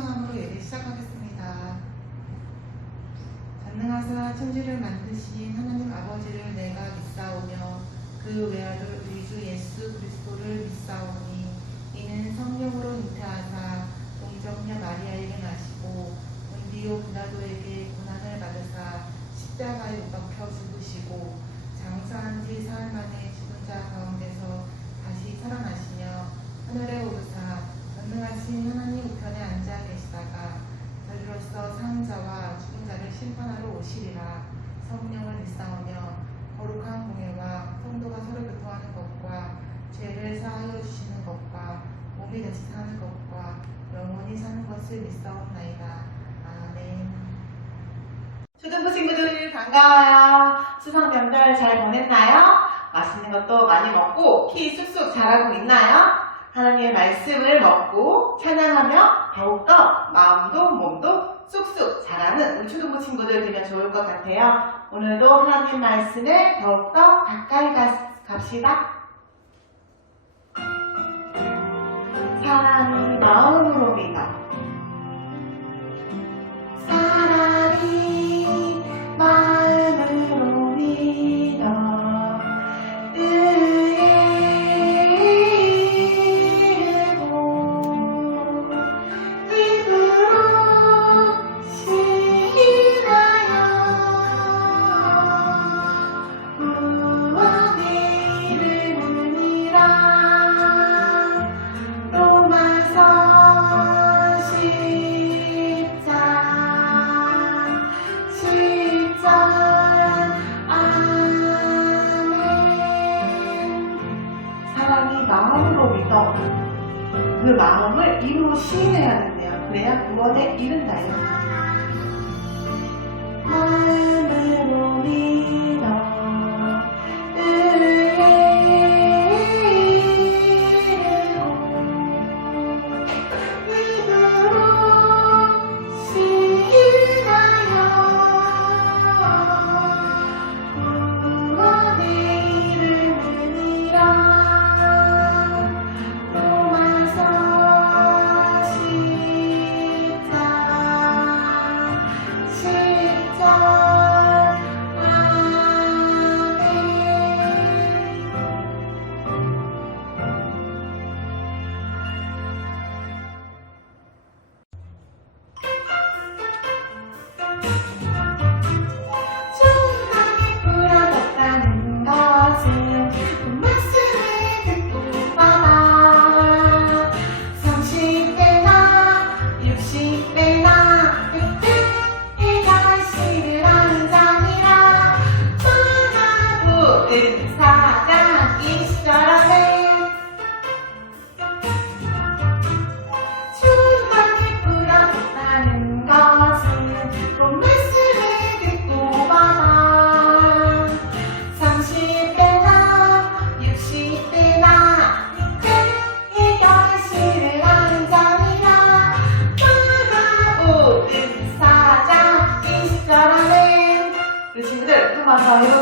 찬양함으로 예배 시작하겠습니다. 전능하사 천지를 만드신 하나님 아버지를 내가 믿사오며 그 외아들 우리 주 예수 그리스도를 믿사오니 이는 성령으로 잉태하사 동정녀 마리아에게 나시고 본디오 빌라도에게 고난을 받으사 십자가에 못 박혀 죽으시고 장사한 지 사흘 만에 죽은 자 가운데서 다시 살아나시며 하늘에 오르사 전능하신 하나님 우편에 앉아 계시다가 저리로서 사는 자와 죽은 자를 심판하러 오시리라. 성령을 믿사오며 거룩한 공예와 성도가 서로 교통하는 것과 죄를 사하여 주시는 것과 몸이 다시 사는 것과 영원히 사는 것을 믿사옵나이다. 아멘. 초등부 친구들 반가워요. 추석 명절 잘 보냈나요? 맛있는 것도 많이 먹고 키 쑥쑥 자라고 있나요? 하나님의 말씀을 먹고 찬양하며 더욱더 마음도 몸도 쑥쑥 자라는 우리 초등부 친구들 되면 좋을 것 같아요. 오늘도 하나님 말씀을 더욱더 가까이 갑시다. 사랑이 마음으로 믿어. 사랑이 마음으로 믿어. 마음으로 믿어. 그 마음을 입으로 시인해야 된대요. 그래야 구원에 이른다요. 마음으로 믿어.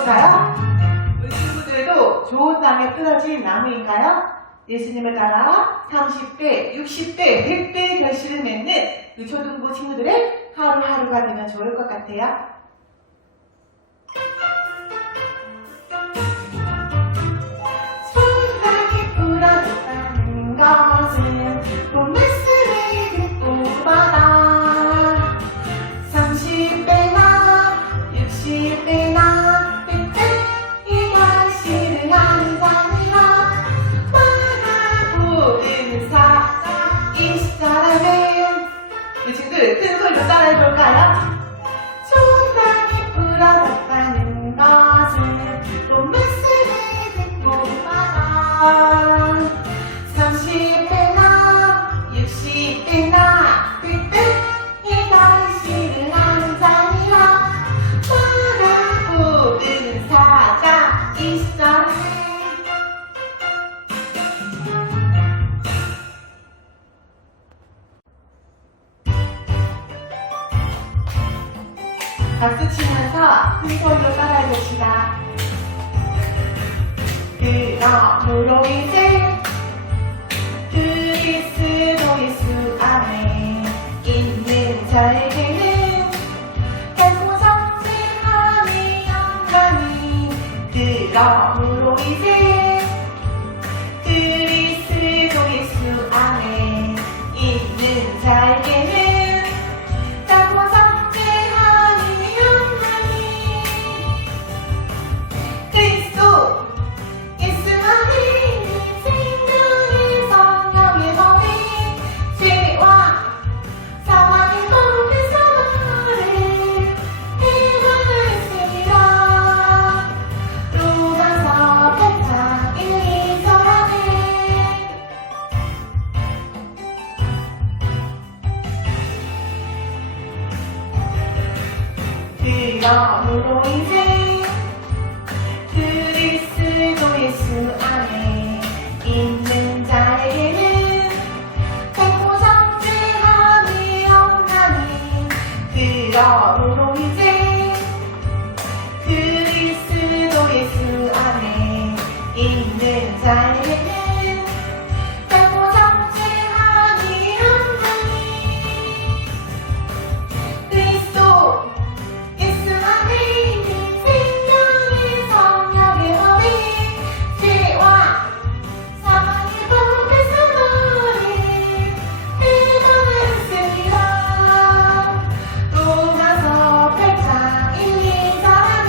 해볼까요? 우리 친구들도 좋은 땅에 떨어진 나무인가요? 예수님을 따라 30배, 60배, 100배의 결실을 맺는 그 초등부 친구들의 하루하루가 되면 좋을 것 같아요. 손가락이 부러졌다는 것은 본 말씀을 듣고 받아 30배나 60배나 큰 소리로 따라해볼까요? 손가락이 부러졌다는 것은 본 말씀을 듣고 받아 30배나 60배나 100배의 결실을 하는 자니라 바라보는 사자 있어라. 박수 치면서 큰 소리로 따라해봅시다. 그러므로 이제 그리스도 예수 안에 그러므로 이제 그리스도 예수 안에 있는 자에게는 작고 작게하니 영광이 그리스도 예수 안에 있는 생명의 성령의 법이 죄와 사망의 법에서 나를 해방하였습니다. 로마서 8장 1, 2절 안에 그러므로 이제 그리스도 예수 안에 있는 자에게는 작고 작게함이 없나니 그러므로 이제 그리스도 예수 안에 있는 자에게는 작고 작게함이 없나니 그리스도 예수 안에 있는 생명의 성령의 법이 죄와 사망의 법에서 나를 해방하였습니다. 로마서 8장 1, 2절 안에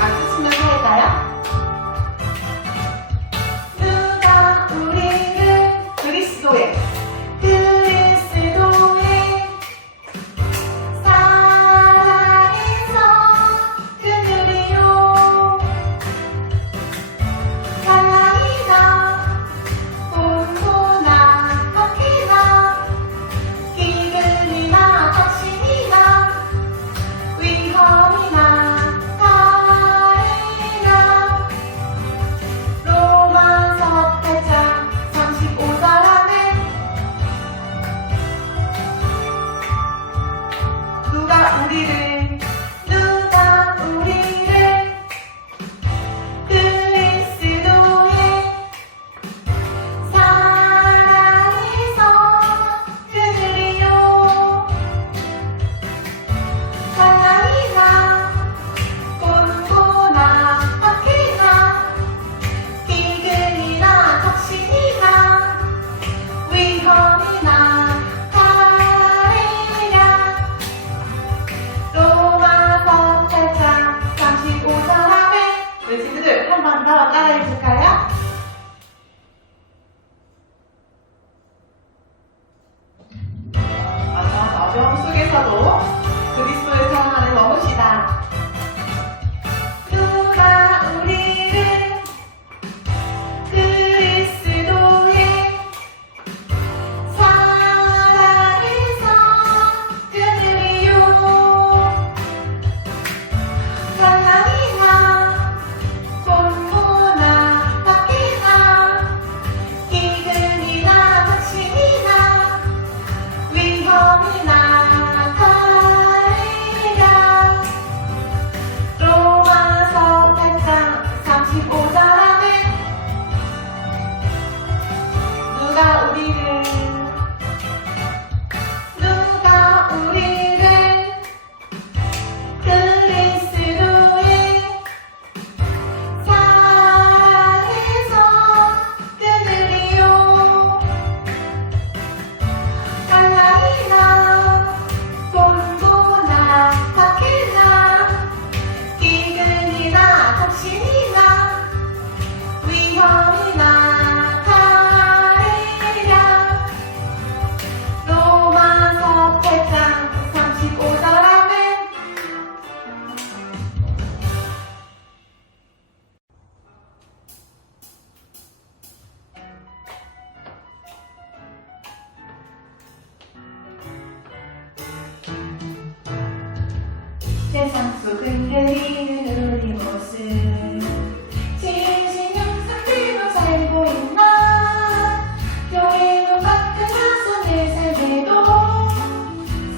악수 치면서 할까요? 누가 우리를 그리스도의 사랑에서 끊으리요. 갈라이나 공고나 박해나 기근이나 닥신이나 위험이나 가해나 로마서 8장 35절 안에 누가 우리를 그리스도의 사랑에서 끊으리요. 갈라이나 곤고나 박해나 기근이나 닥신이나 위험이나 가해나 로마서 8장 35절 안에 우리 친구들 한 번 더 따라해 볼까요? 어떤 어려움 속에서도 그리스도의 사랑 안에 머무시다. 누가 우리를 그리스도의 사랑에서 끊으리요. 갈라이나 곤고나 박해나 기근이나 닥신이나 위험이나 가해나 로마서 8장 35절 안에 누가 우리를 그리스도의 사랑에서 끊으리요. 갈라이나 곤고나 박해나 기근이나 닥신이나 위험이나 가해나 로마서 8장 35절 안에 세상 속 흔들리는 우리 모습 지으신 영상들로 살고 있나. 교회도 가끔 와서 내 삶에도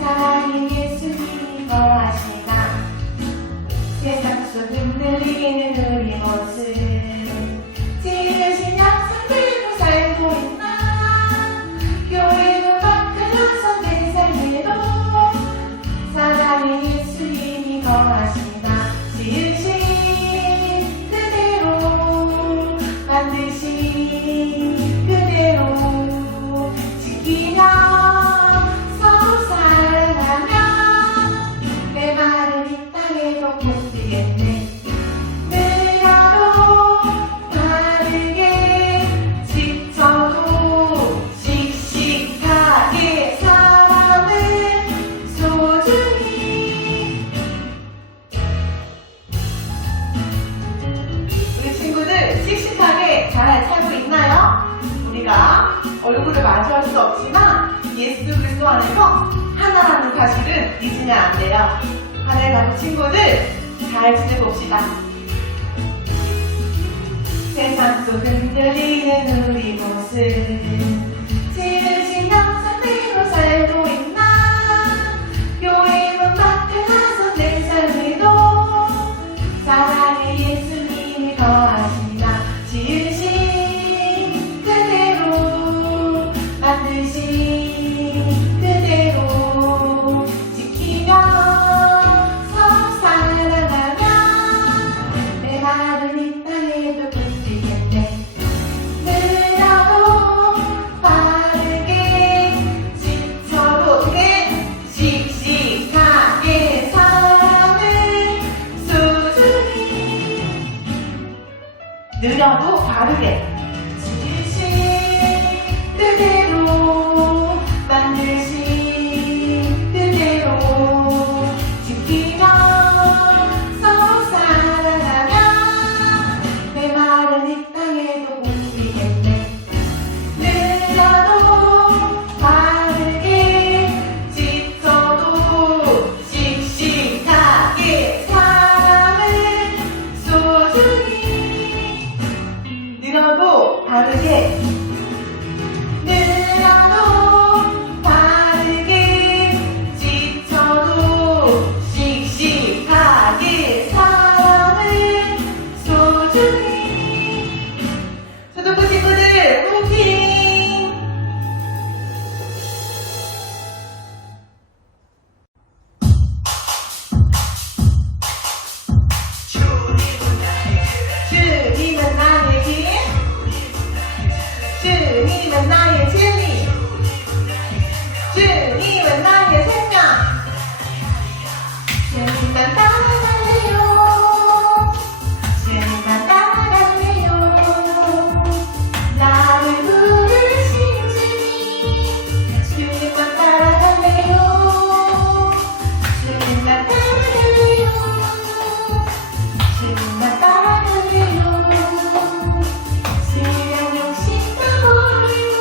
사랑의 예수님이 거하시나. 세상 속 흔들리는 우리 모습 지으신 영상들로 살고 있나. 교회도 얼굴을 마주할 수 없지만 예수 그리스도 안에서 하나라는 사실은 잊으면 안 돼요. 하늘 가족 친구들 잘 지내봅시다. 세상 속 흔들리는 우리 모습 지으신 형상대로 살고 있나 교회 문 밖에 나서 내 삶에도 사랑의 예수님이 거하시나 지으신 그대로 만드신 그대로 지키며 서로 사랑하며 내 말은 이 땅에도 굴리겠네 느려도 바르게 지쳐도 어떻게 씩씩하게 사랑을 수준이 느려도 바르게 지으신 그대로 만드신 그대로 지키며 서로 사랑하며 내 말은 이 땅에도 옮기겠네 느려도 바르게 지쳐도 씩씩하게 사랑을 소중히 느려도 바르게 느려도 바르게 지쳐도 씩씩하게 사랑을 소중히 초등부 친구들 화이팅! 주님은 나의 길 주님은 나의 진리 주님은 나의 생명 주님만 따라갈래요 주님만 따라갈래요 나를 부르신 주님 주님만 따라갈래요 주님만 따라갈래요 주님만 따라갈래요 신랑 욕심도 버리고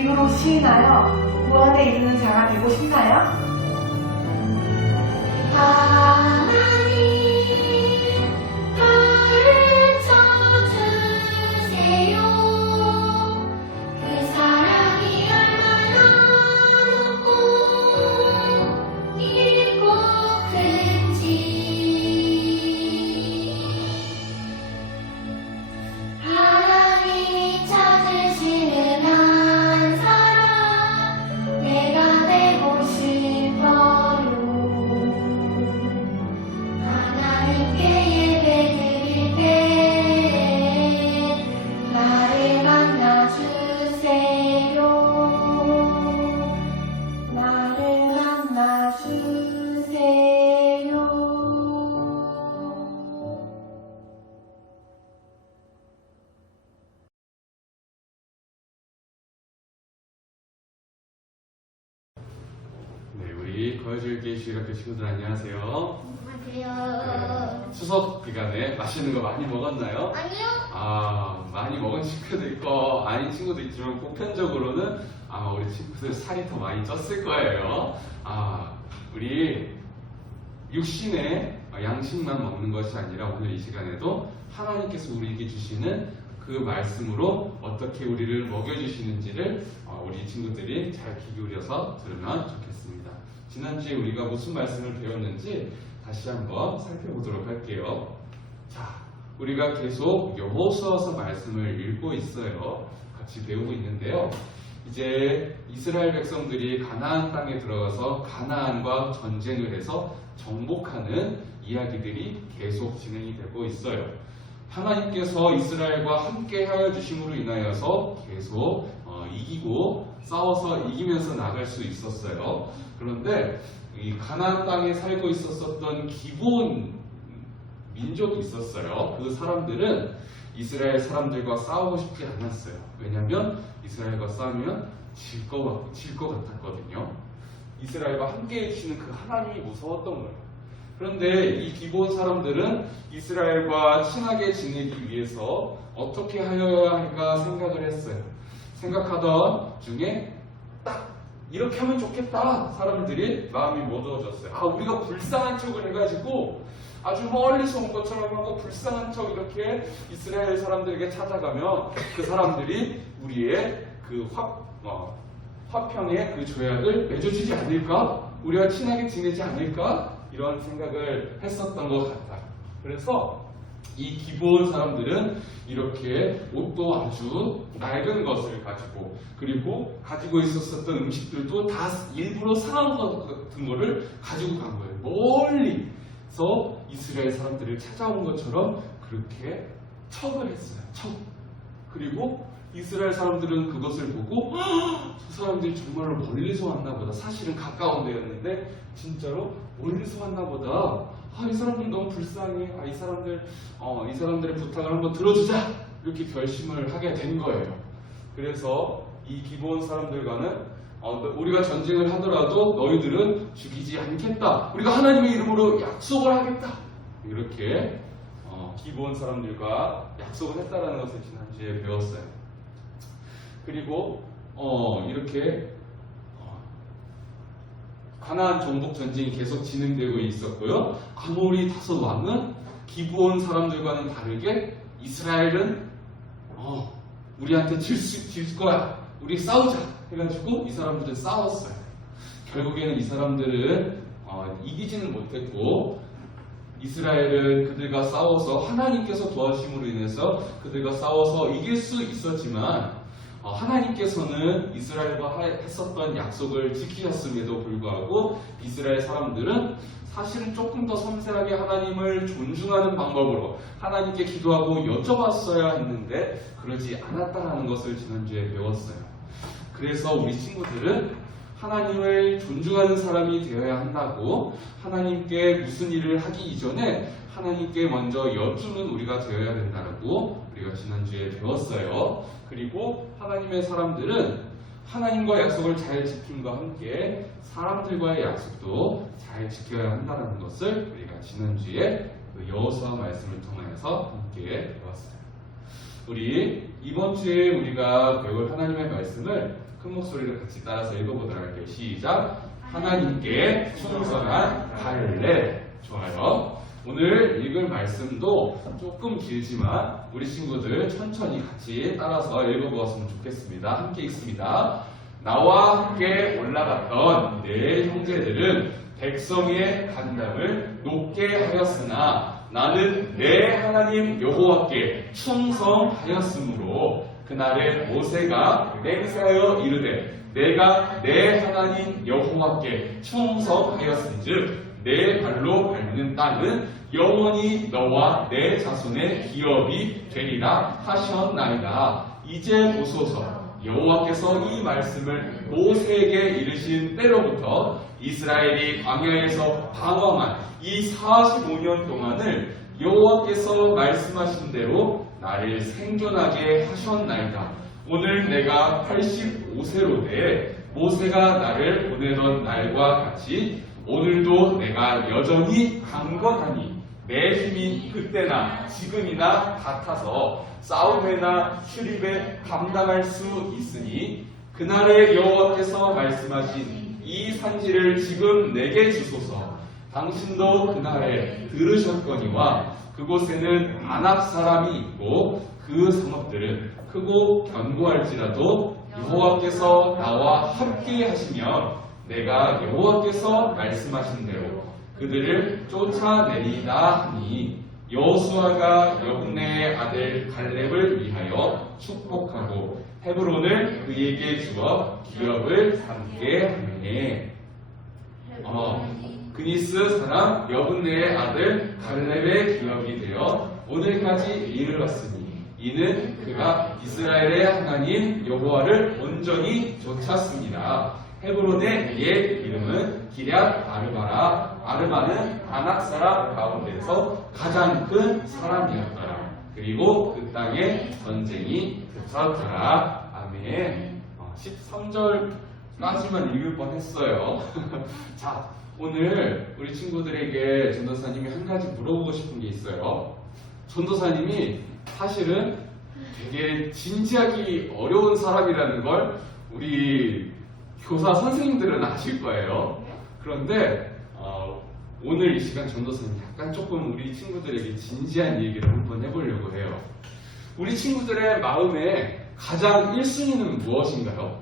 입으로 시인하여 무한에 이르는 자가 되고 싶나요? 하나님 가르쳐 주세요. 그 사랑이 얼마나 높고 깊고 큰지 하나님이 찾으시는 한 사람 내가 되고 싶어요. 하나님께 예배드릴 때 나를 만나주세요. 나를 만나주세요. 네, 우리 거여줄기 주일학교 친구들 안녕하세요. 안녕하세요. 추석 기간에 맛있는 거 많이 먹었나요? 아니요. 많이 먹은 친구도 있고 아닌 친구도 있지만 보편적으로는 아마 우리 친구들 살이 더 많이 쪘을 거예요. 우리 육신의 양식만 먹는 것이 아니라 오늘 이 시간에도 하나님께서 우리에게 주시는 그 말씀으로 어떻게 우리를 먹여주시는지를 우리 친구들이 잘 귀 기울여서 들으면 좋겠습니다. 지난주에 우리가 무슨 말씀을 배웠는지 다시 한번 살펴보도록 할게요. 자, 우리가 계속 여호수아서 말씀을 읽고 있어요. 같이 배우고 있는데요. 이제 이스라엘 백성들이 가나안 땅에 들어가서 가나안과 전쟁을 해서 정복하는 이야기들이 계속 진행이 되고 있어요. 하나님께서 이스라엘과 함께 하여 주심으로 인하여서 계속 이기고 싸워서 이기면서 나갈 수 있었어요. 그런데 이 가나안 땅에 살고 있었던 기본 민족이 있었어요. 그 사람들은 이스라엘 사람들과 싸우고 싶지 않았어요. 왜냐하면 이스라엘과 싸우면 질 것 같았거든요. 이스라엘과 함께 해주시는 그 하나님이 무서웠던 거예요. 그런데 이 기본 사람들은 이스라엘과 친하게 지내기 위해서 어떻게 하여야 할까 생각을 했어요. 생각하던 중에 딱 이렇게 하면 좋겠다. 사람들이 마음이 모두어졌어요. 우리가 불쌍한 척을 해가지고 아주 멀리서 온 것처럼 하고 불쌍한 척 이렇게 이스라엘 사람들에게 찾아가면 그 사람들이 우리의 그 화평의 그 조약을 맺어주지 않을까? 우리가 친하게 지내지 않을까? 이런 생각을 했었던 것 같아요. 그래서 이 기본 사람들은 이렇게 옷도 아주 낡은 것을 가지고 그리고 가지고 있었던 음식들도 다 일부러 상한 것 같은 거를 가지고 간 거예요. 멀리서 이스라엘 사람들을 찾아온 것처럼 그렇게 척을 했어요. 척. 그리고 이스라엘 사람들은 그것을 보고 저 사람들이 정말로 멀리서 왔나 보다. 사실은 가까운 데였는데 진짜로 멀리서 왔나 보다. 이 사람들 너무 불쌍해. 이 사람들의 부탁을 한번 들어주자. 이렇게 결심을 하게 된 거예요. 그래서 이 기본 사람들과는 우리가 전쟁을 하더라도 너희들은 죽이지 않겠다. 우리가 하나님의 이름으로 약속을 하겠다. 이렇게 기본 사람들과 약속을 했다라는 것을 지난주에 배웠어요. 그리고 이렇게 가나안 정복 전쟁이 계속 진행되고 있었고요. 아모리 다섯 왕은 기브온 사람들과는 다르게 이스라엘은 우리한테 질 거야. 우리 싸우자 해가지고 이 사람들은 싸웠어요. 결국에는 이 사람들은 이기지는 못했고 이스라엘은 그들과 싸워서 하나님께서 도와주심으로 인해서 그들과 싸워서 이길 수 있었지만 하나님께서는 이스라엘과 했었던 약속을 지키셨음에도 불구하고 이스라엘 사람들은 사실은 조금 더 섬세하게 하나님을 존중하는 방법으로 하나님께 기도하고 여쭤봤어야 했는데 그러지 않았다는 것을 지난주에 배웠어요. 그래서 우리 친구들은 하나님을 존중하는 사람이 되어야 한다고 하나님께 무슨 일을 하기 이전에 하나님께 먼저 여쭈는 우리가 되어야 된다고 우리가 지난주에 배웠어요. 그리고 하나님의 사람들은 하나님과 약속을 잘 지킴과 함께 사람들과의 약속도 잘 지켜야 한다는 것을 우리가 지난주에 여호수아 말씀을 통해서 함께 배웠어요. 우리 이번 주에 우리가 배울 하나님의 말씀을 큰 목소리를 같이 따라서 읽어보도록 할게요. 시작. 하나님께 충성한 갈렙. 좋아요. 오늘 읽을 말씀도 조금 길지만 우리 친구들 천천히 같이 따라서 읽어보았으면 좋겠습니다. 함께 읽습니다. 나와 함께 올라갔던 내 형제들은 백성의 간담을 높게 하였으나 나는 내 하나님 여호와께 충성하였으므로 그날에 모세가 맹세하여 이르되 내가 내 하나님 여호와께 충성하였은즉 내 발로 밟는 땅은 영원히 너와 내 자손의 기업이 되리라 하셨나이다. 이제 보소서 여호와께서 이 말씀을 모세에게 이르신 때로부터 이스라엘이 광야에서 방황한 이 45년 동안을 여호와께서 말씀하신 대로 나를 생존하게 하셨나이다. 오늘 내가 85세로 돼 모세가 나를 보내던 날과 같이 오늘도 내가 여전히 강건하니 내 힘이 그때나 지금이나 같아서 싸움에나 출입에 감당할 수 있으니 그날에 여호와께서 말씀하신 이 산지를 지금 내게 주소서. 당신도 그날에 들으셨거니와 그곳에는 아낙 사람이 있고 그 성읍들은 크고 견고할지라도 여호와께서 나와 함께 하시면 내가 여호와께서 말씀하신 대로 그들을 쫓아내리다 하니 여호수아가 여분네의 아들 갈렙을 위하여 축복하고 헤브론을 그에게 주어 기업을 삼게 하네. 그니스 사람 여분네의 아들 갈렙의 기업이 되어 오늘까지 이르렀으니 이는 그가 이스라엘의 하나님 여호와를 온전히 쫓았습니다. 헤브론의 옛 이름은 기럇 아르바라. 아르바는 아낙 사람 가운데서 가장 큰 사람이었더라. 그리고 그 땅에 전쟁이 붙었더라. 아멘. 13절까지만 읽을 뻔했어요. 자, 오늘 우리 친구들에게 전도사님이 한 가지 물어보고 싶은 게 있어요. 전도사님이 사실은 되게 진지하기 어려운 사람이라는 걸 우리 교사 선생님들은 아실 거예요. 그런데 오늘 이 시간 전도사님 약간 조금 우리 친구들에게 진지한 얘기를 한번 해보려고 해요. 우리 친구들의 마음에 가장 1순위는 무엇인가요?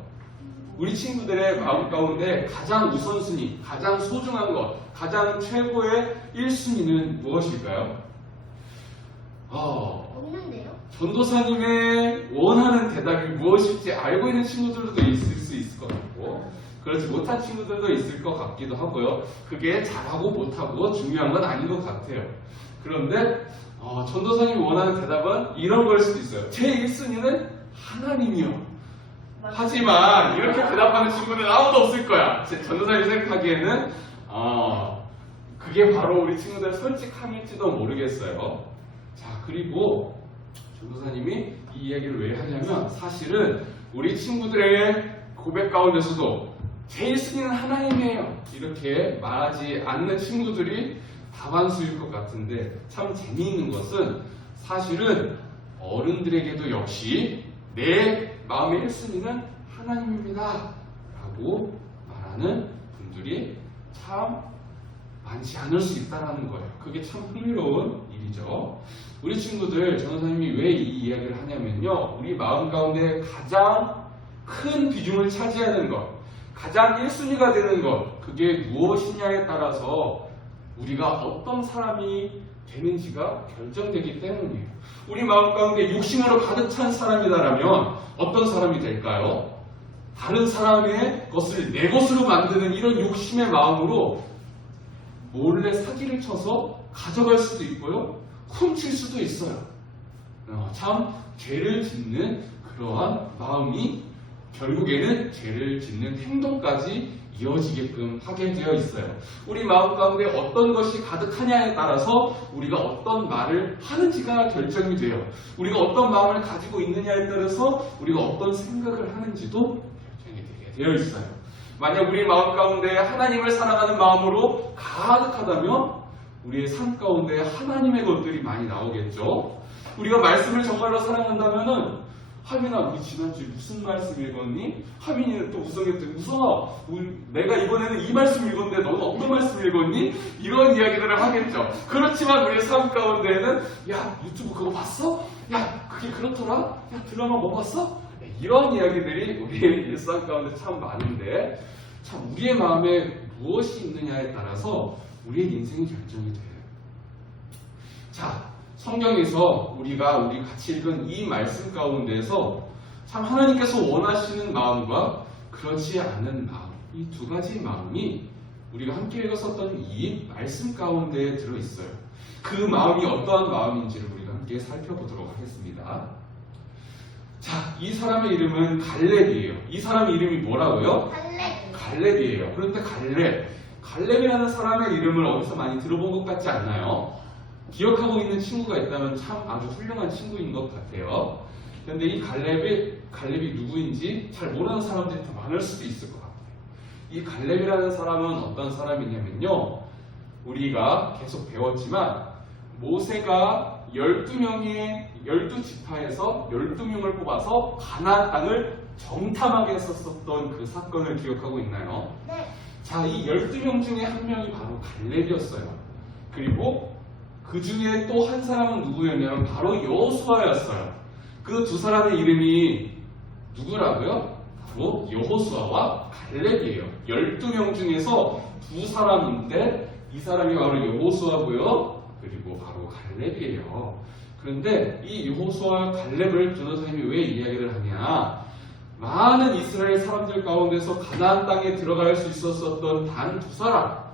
우리 친구들의 마음 가운데 가장 우선순위, 가장 소중한 것, 가장 최고의 1순위는 무엇일까요? 없는데요? 전도사님의 원하는 대답이 무엇일지 알고 있는 친구들도 있을 수 있을 것 같고 그렇지 못한 친구들도 있을 것 같기도 하고요. 그게 잘하고 못하고 중요한 건 아닌 것 같아요. 그런데 전도사님이 원하는 대답은 이런 걸 수도 있어요. 제 1순위는 하나님이요. 하지만 이렇게 대답하는 친구는 아무도 없을 거야. 제 전도사님이 생각하기에는 그게 바로 우리 친구들의 솔직함일지도 모르겠어요. 자, 그리고 전도사님이 이 이야기를 왜 하냐면 사실은 우리 친구들의 고백 가운데서도 제 1순위는 하나님이에요. 이렇게 말하지 않는 친구들이 다반수일 것 같은데 참 재미있는 것은 사실은 어른들에게도 역시 내 마음의 1순위는 하나님입니다. 라고 말하는 분들이 참 많지 않을 수 있다는 거예요. 그게 참 흥미로운 일이죠. 우리 친구들, 전도사님이 왜 이 이야기를 하냐면요. 우리 마음 가운데 가장 큰 비중을 차지하는 것, 가장 1순위가 되는 것, 그게 무엇이냐에 따라서 우리가 어떤 사람이 되는지가 결정되기 때문이에요. 우리 마음 가운데 욕심으로 가득 찬 사람이다라면 어떤 사람이 될까요? 다른 사람의 것을 내 것으로 만드는 이런 욕심의 마음으로 몰래 사기를 쳐서 가져갈 수도 있고요. 훔칠 수도 있어요. 참 죄를 짓는 그러한 마음이 결국에는 죄를 짓는 행동까지 이어지게끔 하게 되어 있어요. 우리 마음 가운데 어떤 것이 가득하냐에 따라서 우리가 어떤 말을 하는지가 결정이 돼요. 우리가 어떤 마음을 가지고 있느냐에 따라서 우리가 어떤 생각을 하는지도 결정이 되게 되어 있어요. 만약 우리 마음 가운데 하나님을 사랑하는 마음으로 가득하다면 우리의 삶 가운데 하나님의 것들이 많이 나오겠죠. 우리가 말씀을 정말로 사랑한다면 하민아, 우리 지난주에 무슨 말씀 읽었니? 하민이는 또 우성이한테, 우성아, 내가 이번에는 이 말씀 읽었는데 너는 어떤 말씀 읽었니? 이런 이야기들을 하겠죠. 그렇지만 우리의 삶 가운데에는, 야, 유튜브 그거 봤어? 야, 그게 그렇더라? 야, 드라마 뭐 봤어? 이런 이야기들이 우리의 일상 가운데 참 많은데, 참 우리의 마음에 무엇이 있느냐에 따라서 우리의 인생이 결정이 돼요. 자, 성경에서 우리 같이 읽은 이 말씀 가운데에서 참 하나님께서 원하시는 마음과 그렇지 않은 마음, 이 두 가지 마음이 우리가 함께 읽었었던 이 말씀 가운데에 들어있어요. 그 마음이 어떠한 마음인지를 우리가 함께 살펴보도록 하겠습니다. 자, 이 사람의 이름은 갈렙이에요. 이 사람의 이름이 뭐라고요? 갈렙이에요. 그런데 갈렙이라는 사람의 이름을 어디서 많이 들어본 것 같지 않나요? 기억하고 있는 친구가 있다면 참 아주 훌륭한 친구인 것 같아요. 그런데 이 갈렙이 누구인지 잘 모르는 사람들이 더 많을 수도 있을 것 같아요. 이 갈렙이라는 사람은 어떤 사람이냐면요, 우리가 계속 배웠지만 모세가 12지파에서 12명을 뽑아서 가나안 땅을 정탐하게 했었던 그 사건을 기억하고 있나요? 네. 자, 이 12명 중에 한 명이 바로 갈렙이었어요. 그리고 그 중에 또 한 사람은 누구였냐면 바로 여호수아였어요. 그 두 사람의 이름이 누구라고요? 바로 여호수아와 갈렙이에요. 12명 중에서 두 사람인데 이 사람이 바로 여호수아고요. 그리고 바로 갈렙이에요. 그런데 이 여호수아와 갈렙을 전도사님이 왜 이야기를 하냐? 많은 이스라엘 사람들 가운데서 가나안 땅에 들어갈 수 있었던 단 두 사람,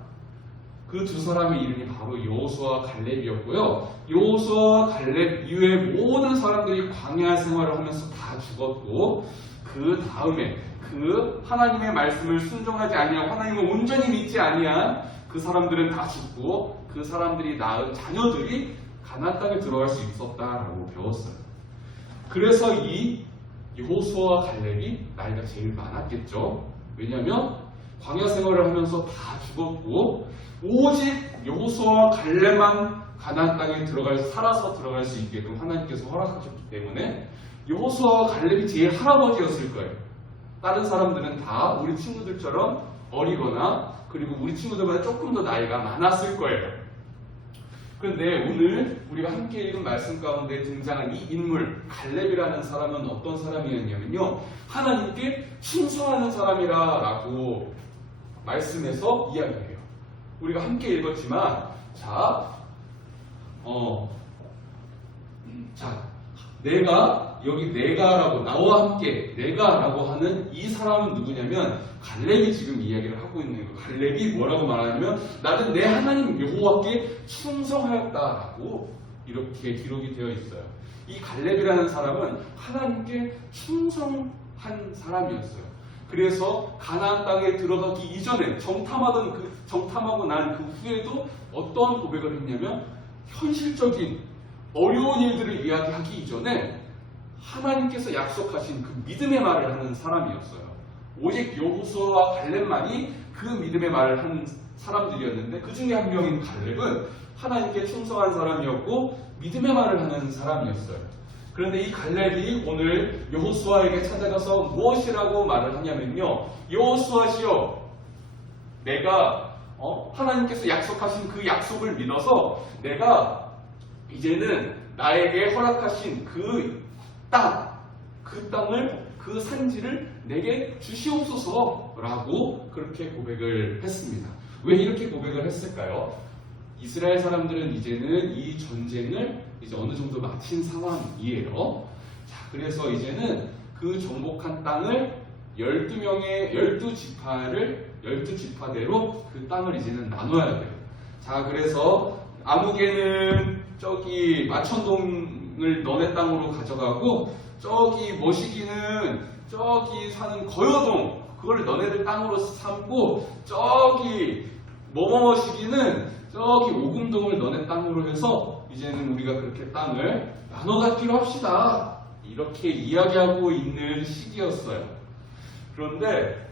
그 두 사람의 이름이 바로 여호수아와 갈렙이었고요. 여호수아와 갈렙 이후에 모든 사람들이 광야 생활을 하면서 다 죽었고, 그 다음에 그 하나님의 말씀을 순종하지 아니하고 하나님을 온전히 믿지 아니한 그 사람들은 다 죽고, 그 사람들이 낳은 자녀들이 가나안 땅에 들어갈 수 있었다라고 배웠어요. 그래서 이 여호수아와 갈렙이 나이가 제일 많았겠죠. 왜냐하면 광야 생활을 하면서 다 죽었고 오직 여호수아와 갈렙만 가나안 땅에 살아서 들어갈 수 있게끔 하나님께서 허락하셨기 때문에 여호수아와 갈렙이 제일 할아버지였을 거예요. 다른 사람들은 다 우리 친구들처럼 어리거나 그리고 우리 친구들보다 조금 더 나이가 많았을 거예요. 그런데 오늘 우리가 함께 읽은 말씀 가운데 등장한 이 인물 갈렙이라는 사람은 어떤 사람이었냐면요, 하나님께 충성하는 사람이라고 말씀에서 이야기해요. 우리가 함께 읽었지만 내가라고 나와 함께 내가라고 하는 이 사람은 누구냐면 갈렙이 지금 이야기를 하고 있는 거예요. 갈렙이 뭐라고 말하냐면 나는 내 하나님 여호와께 충성하였다라고 이렇게 기록이 되어 있어요. 이 갈렙이라는 사람은 하나님께 충성한 사람이었어요. 그래서 가나안 땅에 들어가기 이전에 정탐하고 난 그 후에도 어떤 고백을 했냐면 현실적인 어려운 일들을 이야기하기 이전에 하나님께서 약속하신 그 믿음의 말을 하는 사람이었어요. 오직 여호수아와 갈렙만이 그 믿음의 말을 하는 사람들이었는데 그 중에 한 명인 갈렙은 하나님께 충성한 사람이었고 믿음의 말을 하는 사람이었어요. 그런데 이 갈렙이 오늘 여호수아에게 찾아가서 무엇이라고 말을 하냐면요, 여호수아시여, 내가 하나님께서 약속하신 그 약속을 믿어서 내가 이제는 나에게 허락하신 그 땅을, 그 산지를 내게 주시옵소서라고 그렇게 고백을 했습니다. 왜 이렇게 고백을 했을까요? 이스라엘 사람들은 이제는 이 전쟁을 이제 어느 정도 마친 상황이에요. 자, 그래서 이제는 그 정복한 땅을 12지파대로 그 땅을 이제는 나눠야 돼요. 자, 그래서 아무개는 저기 마천동을 너네 땅으로 가져가고, 저기 머시기는 저기 사는 거여동, 그걸 너네들 땅으로 삼고, 저기 뭐뭐머시기는 저기 오금동을 너네 땅으로 해서 이제는 우리가 그렇게 땅을 나눠 갖기로 합시다, 이렇게 이야기하고 있는 시기였어요. 그런데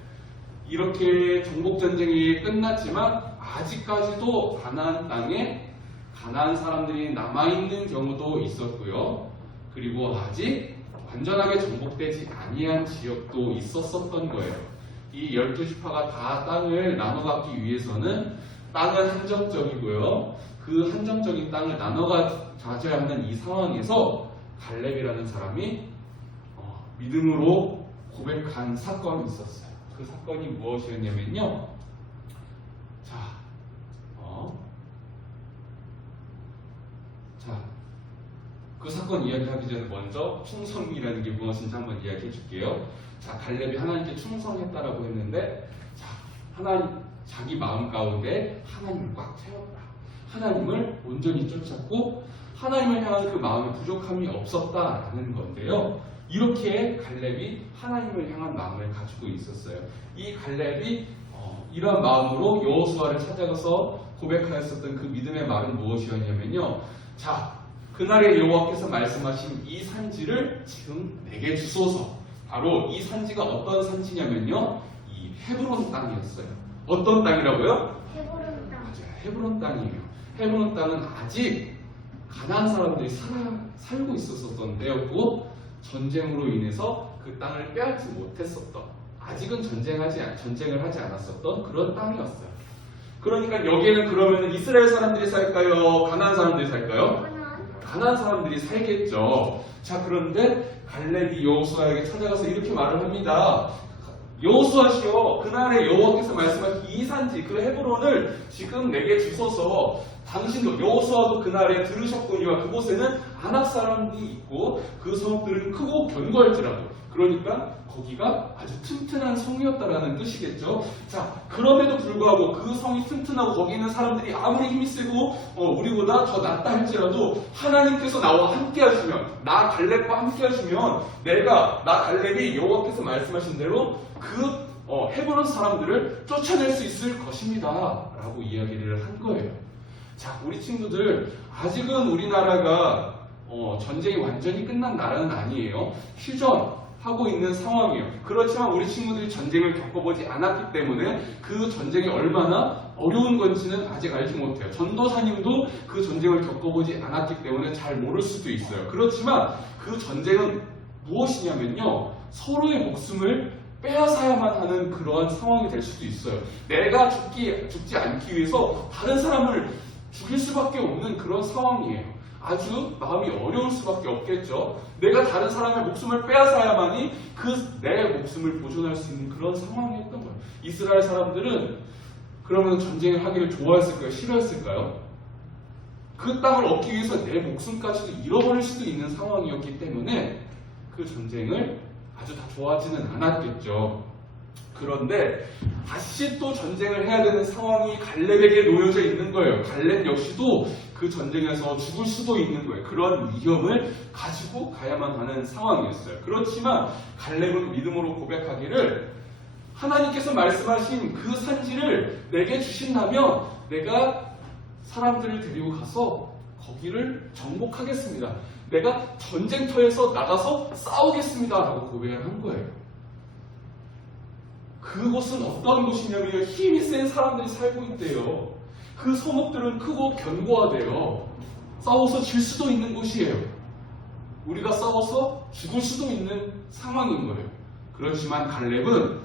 이렇게 정복전쟁이 끝났지만 아직까지도 가나안 땅에 가나안 사람들이 남아있는 경우도 있었고요. 그리고 아직 완전하게 정복되지 아니한 지역도 있었었던 거예요. 이 12지파가 다 땅을 나눠 갖기 위해서는 땅은 한정적이고요. 그 한정적인 땅을 나눠 가져야 하는 이 상황에서 갈렙이라는 사람이 믿음으로 고백한 사건이 있었어요. 그 사건이 무엇이었냐면요. 그 사건 이야기하기 전에 먼저 충성이라는 게 무엇인지 한번 이야기해 줄게요. 자, 갈렙이 하나님께 충성했다라고 했는데, 자, 하나님, 자기 마음 가운데 하나님을 꽉 채웠다. 하나님을 온전히 쫓았고, 하나님을 향한 그 마음에 부족함이 없었다라는 건데요. 이렇게 갈렙이 하나님을 향한 마음을 가지고 있었어요. 이 갈렙이 이러한 마음으로 여호수아를 찾아가서 고백하였었던 그 믿음의 말은 무엇이었냐면요. 자, 그날의 여호와께서 말씀하신 이 산지를 지금 내게 주소서. 바로 이 산지가 어떤 산지냐면요. 이 헤브론 땅이었어요. 어떤 땅이라고요? 해보는 땅. 맞아요. 헤브론 땅이에요. 헤브론 땅은 아직 가나안 사람들이 살고 있었던 때였고, 전쟁으로 인해서 그 땅을 빼앗지 못했었던, 아직은 전쟁을 하지 않았었던 그런 땅이었어요. 그러니까 여기에는 그러면 이스라엘 사람들이 살까요? 가나안 사람들이 살까요? 가나안 사람들이 살겠죠. 자, 그런데 갈렙이 여호수아에게 찾아가서 이렇게 말을 합니다. 여호수아시여, 그날에 여호와께서 말씀하신 이 산지, 그 헤브론을 지금 내게 주소서. 당신도, 여호수아도 그날에 들으셨거니와 그곳에는 아낙 사람이 있고 그 성읍들은 크고 견고할지라도. 그러니까 거기가 아주 튼튼한 성이었다라는 뜻이겠죠. 자, 그럼에도 불구하고 그 성이 튼튼하고 거기 있는 사람들이 아무리 힘이 세고 우리보다 더 낫다 할지라도 하나님께서 나와 함께 하시면, 나 갈렙과 함께 하시면 나 갈렙이 여호와께서 말씀하신 대로 그 헤브론 사람들을 쫓아낼 수 있을 것입니다 라고 이야기를 한 거예요. 자, 우리 친구들, 아직은 우리나라가 전쟁이 완전히 끝난 나라는 아니에요. 휴전하고 있는 상황이에요. 그렇지만 우리 친구들이 전쟁을 겪어보지 않았기 때문에 그 전쟁이 얼마나 어려운 건지는 아직 알지 못해요. 전도사님도 그 전쟁을 겪어보지 않았기 때문에 잘 모를 수도 있어요. 그렇지만 그 전쟁은 무엇이냐면요, 서로의 목숨을 빼앗아야만 하는 그러한 상황이 될 수도 있어요. 내가 죽지 않기 위해서 다른 사람을 죽일 수밖에 없는 그런 상황이에요. 아주 마음이 어려울 수밖에 없겠죠. 내가 다른 사람의 목숨을 빼앗아야만이 내 목숨을 보존할 수 있는 그런 상황이었던 거예요. 이스라엘 사람들은 그러면 전쟁을 하기를 좋아했을까요? 싫어했을까요? 그 땅을 얻기 위해서 내 목숨까지도 잃어버릴 수도 있는 상황이었기 때문에 그 전쟁을 아주 다 좋아하지는 않았겠죠. 그런데 다시 또 전쟁을 해야 되는 상황이 갈렙에게 놓여져 있는 거예요. 갈렙 역시도 그 전쟁에서 죽을 수도 있는 거예요. 그런 위험을 가지고 가야만 하는 상황이었어요. 그렇지만 갈렙은 믿음으로 고백하기를, 하나님께서 말씀하신 그 산지를 내게 주신다면 내가 사람들을 데리고 가서 거기를 정복하겠습니다. 내가 전쟁터에서 나가서 싸우겠습니다 라고 고백을 한 거예요. 그곳은 어떤 곳이냐면 힘이 센 사람들이 살고 있대요. 그 성읍들은 크고 견고하대요. 싸워서 질 수도 있는 곳이에요. 우리가 싸워서 죽을 수도 있는 상황인 거예요. 그렇지만 갈렙은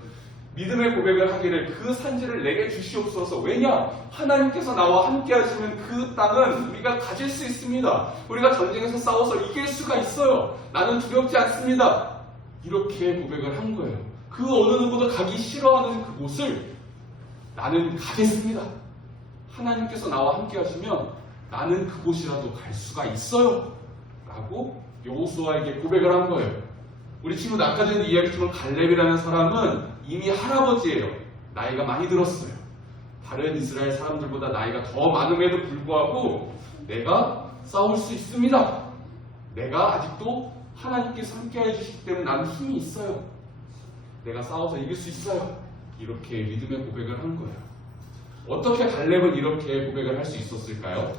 믿음의 고백을 하기를, 그 산지를 내게 주시옵소서. 왜냐? 하나님께서 나와 함께 하시면 그 땅은 우리가 가질 수 있습니다. 우리가 전쟁에서 싸워서 이길 수가 있어요. 나는 두렵지 않습니다. 이렇게 고백을 한 거예요. 그 어느 누구도 가기 싫어하는 그곳을 나는 가겠습니다. 하나님께서 나와 함께 하시면 나는 그곳이라도 갈 수가 있어요 라고 여호수아에게 고백을 한 거예요. 우리 친구들, 아까 전에 이야기했지만 갈렙이라는 사람은 이미 할아버지예요. 나이가 많이 들었어요. 다른 이스라엘 사람들보다 나이가 더 많음에도 불구하고 내가 싸울 수 있습니다. 내가 아직도 하나님께서 함께 해주시기 때문에 나는 힘이 있어요. 내가 싸워서 이길 수 있어요. 이렇게 믿음의 고백을 한 거예요. 어떻게 갈렙은 이렇게 고백을 할 수 있었을까요?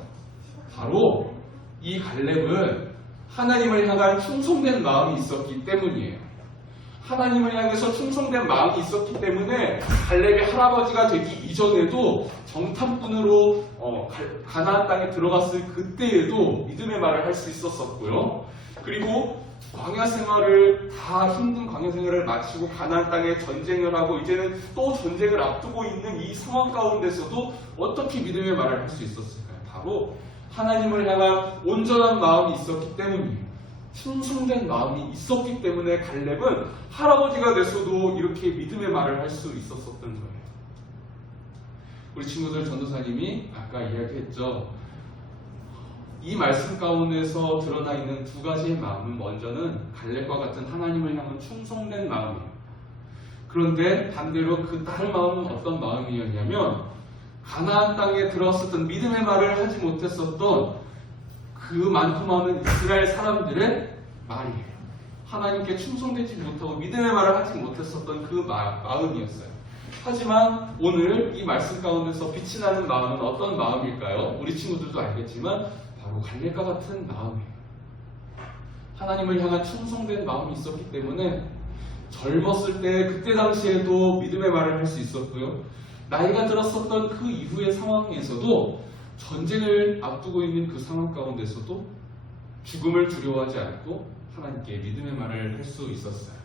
바로 이 갈렙은 하나님을 향한 충성된 마음이 있었기 때문이에요. 하나님을 향해서 충성된 마음이 있었기 때문에 갈렙의 할아버지가 되기 이전에도 정탐꾼으로 가나안 땅에 들어갔을 그때에도 믿음의 말을 할 수 있었었고요. 그리고 광야 생활을 다 힘든 광야 생활을 마치고 가나안 땅에 전쟁을 하고 이제는 또 전쟁을 앞두고 있는 이 상황 가운데서도 어떻게 믿음의 말을 할 수 있었을까요? 바로 하나님을 향한 온전한 마음이 있었기 때문이에요. 충성된 마음이 있었기 때문에 갈렙은 할아버지가 돼서도 이렇게 믿음의 말을 할 수 있었었던 거예요. 우리 친구들 전도사님이 아까 이야기했죠. 이 말씀 가운데서 드러나 있는 두 가지의 마음은 먼저는 갈렙과 같은 하나님을 향한 충성된 마음이에요. 그런데 반대로 그 다른 마음은 어떤 마음이었냐면 가나안 땅에 들어왔었던 믿음의 말을 하지 못했었던 그 많고 많은 이스라엘 사람들의 말이에요. 하나님께 충성되지 못하고 믿음의 말을 하지 못했었던 그 마음이었어요. 하지만 오늘 이 말씀 가운데서 빛이 나는 마음은 어떤 마음일까요? 우리 친구들도 알겠지만 바로 갈렙과 같은 마음이에요. 하나님을 향한 충성된 마음이 있었기 때문에 젊었을 때 그때 당시에도 믿음의 말을 할 수 있었고요. 나이가 들었었던 그 이후의 상황에서도 전쟁을 앞두고 있는 그 상황 가운데서도 죽음을 두려워하지 않고 하나님께 믿음의 말을 할 수 있었어요.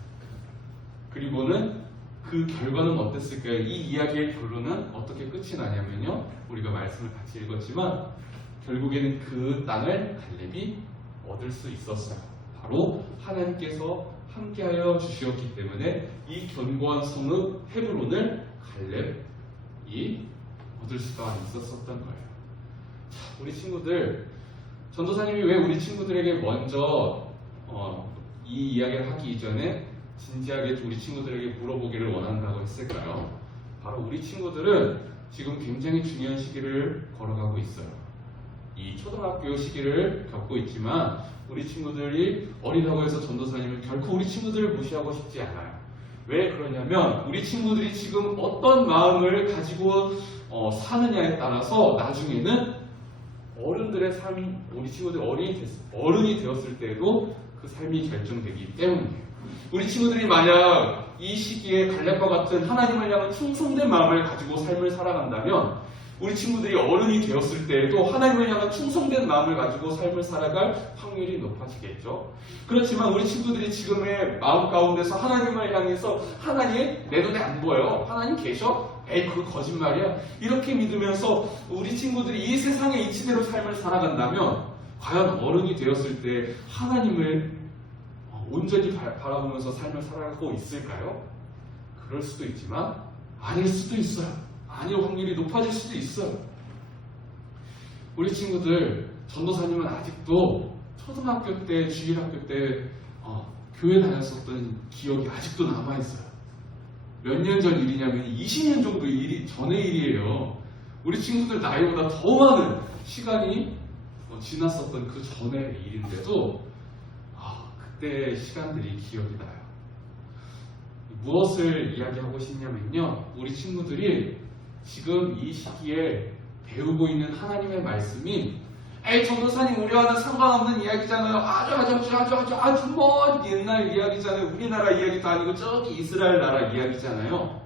그리고는 그 결과는 어땠을까요? 이 이야기의 결론은 어떻게 끝이 나냐면요. 우리가 말씀을 같이 읽었지만 결국에는 그 땅을 갈렙이 얻을 수 있었어요. 바로 하나님께서 함께하여 주시었기 때문에 이 견고한 성읍 헤브론을 갈렙이 얻을 수가 있었었던 거예요. 우리 친구들, 전도사님이 왜 우리 친구들에게 먼저 이 이야기를 하기 이전에 진지하게 우리 친구들에게 물어보기를 원한다고 했을까요? 바로 우리 친구들은 지금 굉장히 중요한 시기를 걸어가고 있어요. 이 초등학교 시기를 겪고 있지만 우리 친구들이 어리다고 해서 전도사님은 결코 우리 친구들을 무시하고 싶지 않아요. 왜 그러냐면 우리 친구들이 지금 어떤 마음을 가지고 사느냐에 따라서 나중에는 어른들의 삶이, 우리 친구들이 어른이 되었을 때에도 그 삶이 결정되기 때문이에요. 우리 친구들이 만약 이 시기에 갈렙과 같은 하나님을 향한 충성된 마음을 가지고 삶을 살아간다면 우리 친구들이 어른이 되었을 때에도 하나님을 향한 충성된 마음을 가지고 삶을 살아갈 확률이 높아지겠죠. 그렇지만 우리 친구들이 지금의 마음 가운데서 하나님을 향해서 하나님 내 눈에 안 보여. 하나님 계셔? 에이 그거 거짓말이야. 이렇게 믿으면서 우리 친구들이 이 세상의 이치대로 삶을 살아간다면 과연 어른이 되었을 때 하나님을 온전히 바라보면서 삶을 살아가고 있을까요? 그럴 수도 있지만 아닐 수도 있어요. 아닐 확률이 높아질 수도 있어요. 우리 친구들, 전도사님은 아직도 초등학교 때, 주일학교 때 교회 다녔었던 기억이 아직도 남아있어요. 몇 년 전 일이냐면 20년 정도 전의 일이에요. 우리 친구들 나이보다 더 많은 시간이 지났었던 그 전의 일인데도 그때 시간들이 기억이 나요. 무엇을 이야기하고 싶냐면요. 우리 친구들이 지금 이 시기에 배우고 있는 하나님의 말씀이 에이 전도사님 우리와는 상관없는 이야기잖아요. 아주 먼 옛날 이야기잖아요. 우리나라 이야기도 아니고 저기 이스라엘 나라 이야기잖아요.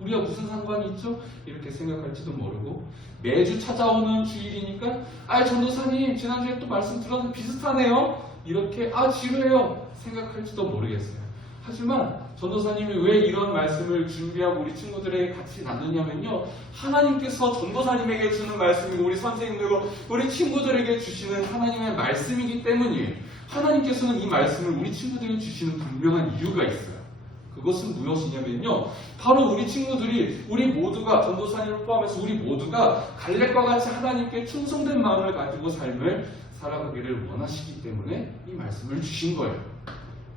우리가 무슨 상관이 있죠? 이렇게 생각할지도 모르고 매주 찾아오는 주일이니까 전도사님 지난주에 또 말씀 들었는데 비슷하네요. 이렇게 지루해요. 생각할지도 모르겠어요. 하지만 전도사님이 왜 이런 말씀을 준비하고 우리 친구들에게 같이 나누냐면요. 하나님께서 전도사님에게 주는 말씀이 우리 선생님들과 우리 친구들에게 주시는 하나님의 말씀이기 때문이에요. 하나님께서는 이 말씀을 우리 친구들에게 주시는 분명한 이유가 있어요. 그것은 무엇이냐면요. 바로 우리 친구들이 우리 모두가 전도사님을 포함해서 우리 모두가 갈렙과 같이 하나님께 충성된 마음을 가지고 삶을 살아가기를 원하시기 때문에 이 말씀을 주신 거예요.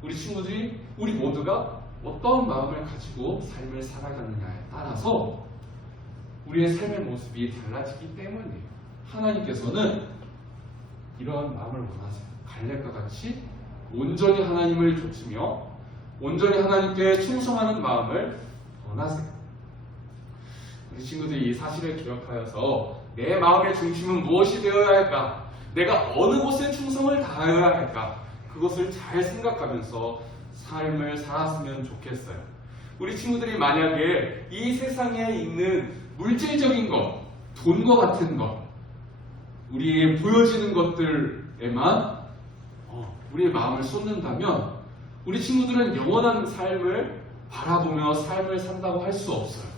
우리 친구들이 우리 모두가 어떤 마음을 가지고 삶을 살아가느냐에 따라서 우리의 삶의 모습이 달라지기 때문이에요. 하나님께서는 이러한 마음을 원하세요. 갈렙과 같이 온전히 하나님을 좇으며 온전히 하나님께 충성하는 마음을 원하세요. 우리 친구들이 이 사실을 기억하여서 내 마음의 중심은 무엇이 되어야 할까? 내가 어느 곳에 충성을 다하여야 할까? 그것을 잘 생각하면서 삶을 살았으면 좋겠어요. 우리 친구들이 만약에 이 세상에 있는 물질적인 것, 돈과 같은 것, 우리에게 보여지는 것들에만 우리의 마음을 쏟는다면 우리 친구들은 영원한 삶을 바라보며 삶을 산다고 할 수 없어요.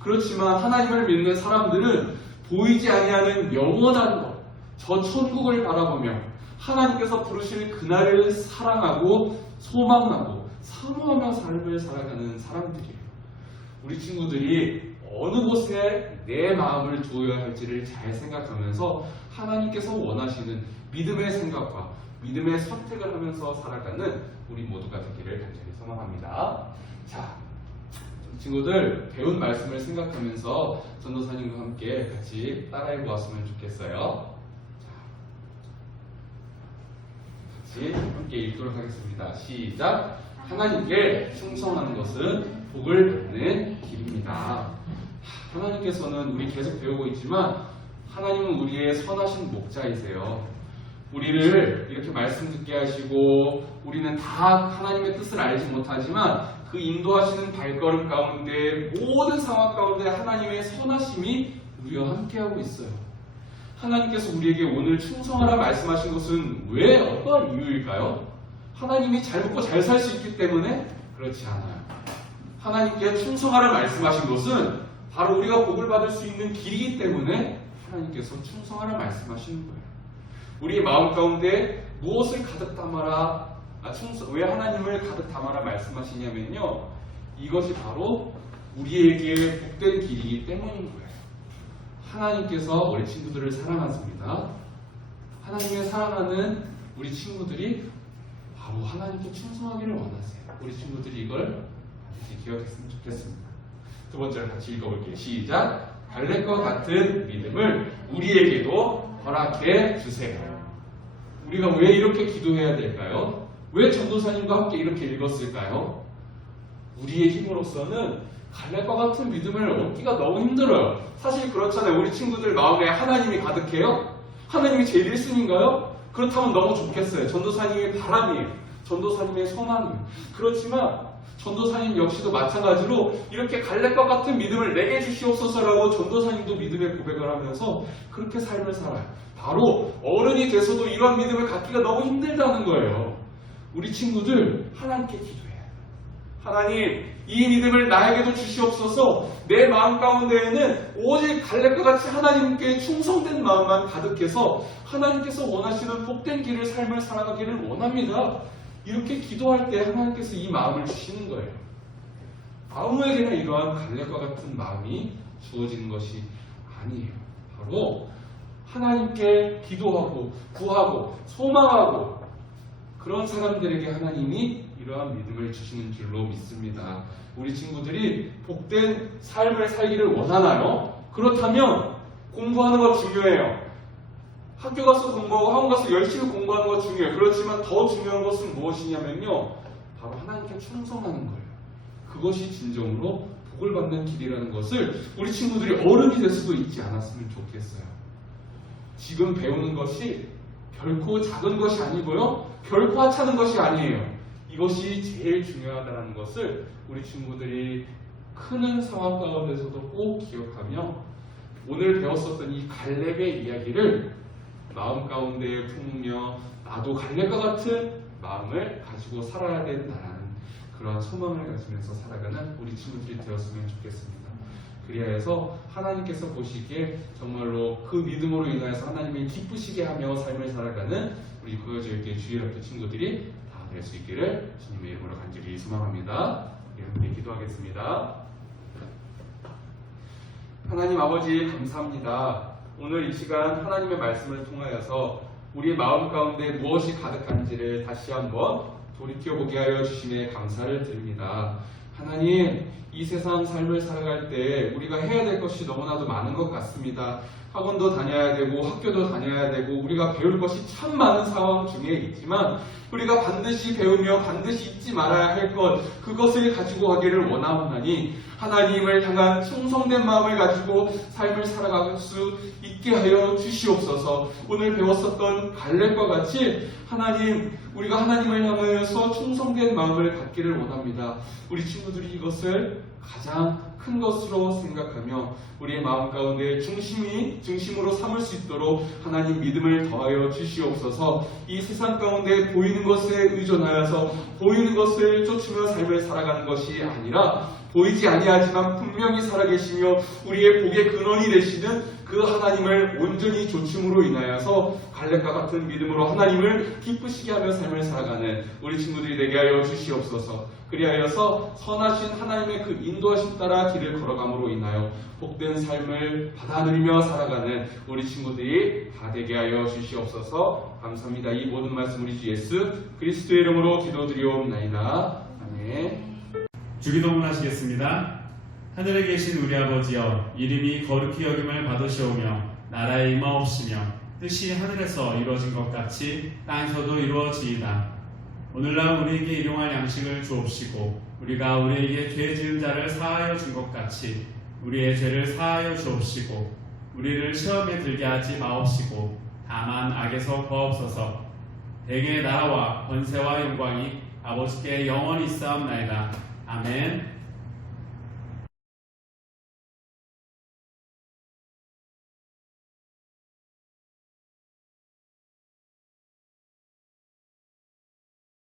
그렇지만 하나님을 믿는 사람들은 보이지 아니하는 영원한 것, 저 천국을 바라보며 하나님께서 부르실 그날을 사랑하고 소망하고 사모하며 삶을 살아가는 사람들이에요. 우리 친구들이 어느 곳에 내 마음을 두어야 할지를 잘 생각하면서 하나님께서 원하시는 믿음의 생각과 믿음의 선택을 하면서 살아가는 우리 모두가 되기를 간절히 소망합니다. 자, 친구들 배운 말씀을 생각하면서 전도사님과 함께 같이 따라해 보았으면 좋겠어요. 자, 같이 함께 읽도록 하겠습니다. 시작. 하나님께 충성하는 것은 복을 받는 길입니다. 하나님께서는 우리 계속 배우고 있지만 하나님은 우리의 선하신 목자이세요. 우리를 이렇게 말씀 듣게 하시고 우리는 다 하나님의 뜻을 알지 못하지만 그 인도하시는 발걸음 가운데 모든 상황 가운데 하나님의 선하심이 우리와 함께하고 있어요. 하나님께서 우리에게 오늘 충성하라 말씀하신 것은 왜 어떠한 이유일까요? 하나님이 잘 먹고 잘 살 수 있기 때문에? 그렇지 않아요. 하나님께 충성하라 말씀하신 것은 바로 우리가 복을 받을 수 있는 길이기 때문에 하나님께서 충성하라 말씀하시는 거예요. 우리의 마음 가운데 무엇을 가득 담아라, 왜 하나님을 가득 담아라 말씀하시냐면요, 이것이 바로 우리에게 복된 길이기 때문인 거예요. 하나님께서 우리 친구들을 사랑하십니다. 하나님의 사랑하는 우리 친구들이 바로 하나님께 충성하기를 원하세요. 우리 친구들이 이걸 반드시 기억했으면 좋겠습니다. 두 번째로 같이 읽어볼게요. 시작. 갈렙과 같은 믿음을 우리에게도 허락해 주세요. 우리가 왜 이렇게 기도해야 될까요? 왜 전도사님과 함께 이렇게 읽었을까요? 우리의 힘으로서는 갈렙과 같은 믿음을 얻기가 너무 힘들어요. 사실 그렇잖아요. 우리 친구들 마음에 하나님이 가득해요? 하나님이 제일 1순위인가요? 그렇다면 너무 좋겠어요. 전도사님의 바람이에요. 전도사님의 소망이에요. 그렇지만 전도사님 역시도 마찬가지로 이렇게 갈렙과 같은 믿음을 내게 주시옵소서라고 전도사님도 믿음의 고백을 하면서 그렇게 삶을 살아요. 바로 어른이 돼서도 이러한 믿음을 갖기가 너무 힘들다는 거예요. 우리 친구들 하나님께 기도해요. 하나님, 이 믿음을 나에게도 주시옵소서. 내 마음 가운데에는 오직 갈렙과 같이 하나님께 충성된 마음만 가득해서 하나님께서 원하시는 복된 길을 삶을 살아가기를 원합니다. 이렇게 기도할 때 하나님께서 이 마음을 주시는 거예요. 아무에게나 이러한 갈렙과 같은 마음이 주어지는 것이 아니에요. 바로 하나님께 기도하고 구하고 소망하고 그런 사람들에게 하나님이 이러한 믿음을 주시는 줄로 믿습니다. 우리 친구들이 복된 삶을 살기를 원하나요? 그렇다면 공부하는 거 중요해요. 학교 가서 공부하고 학원 가서 열심히 공부하는 거 중요해요. 그렇지만 더 중요한 것은 무엇이냐면요, 바로 하나님께 충성하는 거예요. 그것이 진정으로 복을 받는 길이라는 것을 우리 친구들이 어른이 돼서도 잊지 않았으면 좋겠어요. 지금 배우는 것이 결코 작은 것이 아니고요, 결코 하찮은 것이 아니에요. 이것이 제일 중요하다는 것을 우리 친구들이 크는 상황 가운데서도 꼭 기억하며 오늘 배웠었던 이 갈렙의 이야기를 마음 가운데에 품으며 나도 갈렙과 같은 마음을 가지고 살아야 된다는 그런 소망을 가지면서 살아가는 우리 친구들이 되었으면 좋겠습니다. 그리하여서 하나님께서 보시기에 정말로 그 믿음으로 인하여서 하나님이 기쁘시게 하며 삶을 살아가는 우리 고여져있게 주일학교 친구들이 다 될 수 있기를 주님의 이름으로 간절히 소망합니다. 함께 기도하겠습니다. 하나님 아버지 감사합니다. 오늘 이 시간 하나님의 말씀을 통하여서 우리 마음 가운데 무엇이 가득한지를 다시 한번 돌이켜보게 하여 주심에 감사를 드립니다. 하나님, 이 세상 삶을 살아갈 때 우리가 해야 될 것이 너무나도 많은 것 같습니다. 학원도 다녀야 되고 학교도 다녀야 되고 우리가 배울 것이 참 많은 상황 중에 있지만 우리가 반드시 배우며 반드시 잊지 말아야 할 것, 그것을 가지고 가기를 원하오나니 하나님을 향한 충성된 마음을 가지고 삶을 살아갈 수 있게 하여 주시옵소서. 오늘 배웠었던 갈렙과 같이 하나님, 우리가 하나님을 향하여서 충성된 마음을 갖기를 원합니다. 우리 친구들이 이것을 가장 큰 것으로 생각하며 우리의 마음 가운데 중심으로 삼을 수 있도록 하나님 믿음을 더하여 주시옵소서. 이 세상 가운데 보이는 것에 의존하여서 보이는 것을 쫓으며 삶을 살아가는 것이 아니라 보이지 아니하지만 분명히 살아계시며 우리의 복의 근원이 되시는 그 하나님을 온전히 조침으로 인하여서 갈렙과 같은 믿음으로 하나님을 기쁘시게 하며 삶을 살아가는 우리 친구들이 되게 하여 주시옵소서. 그리하여서 선하신 하나님의 그 인도하심 따라 길을 걸어감으로 인하여 복된 삶을 받아 누리며 살아가는 우리 친구들이 다 되게 하여 주시옵소서. 감사합니다. 이 모든 말씀 우리 주 예수 그리스도의 이름으로 기도드리옵나이다. 아멘. 주기도문 하시겠습니다. 하늘에 계신 우리 아버지여, 이름이 거룩히 여김을 받으시오며 나라에 임하옵시며 뜻이 하늘에서 이루어진 것 같이 땅에서도 이루어지이다. 오늘날 우리에게 일용할 양식을 주옵시고 우리가 우리에게 죄 지은 자를 사하여 준 것 같이 우리의 죄를 사하여 주옵시고 우리를 시험에 들게 하지 마옵시고 다만 악에서 구하옵소서. 대개의 나라와 권세와 영광이 아버지께 영원히 있사옵나이다. 아멘.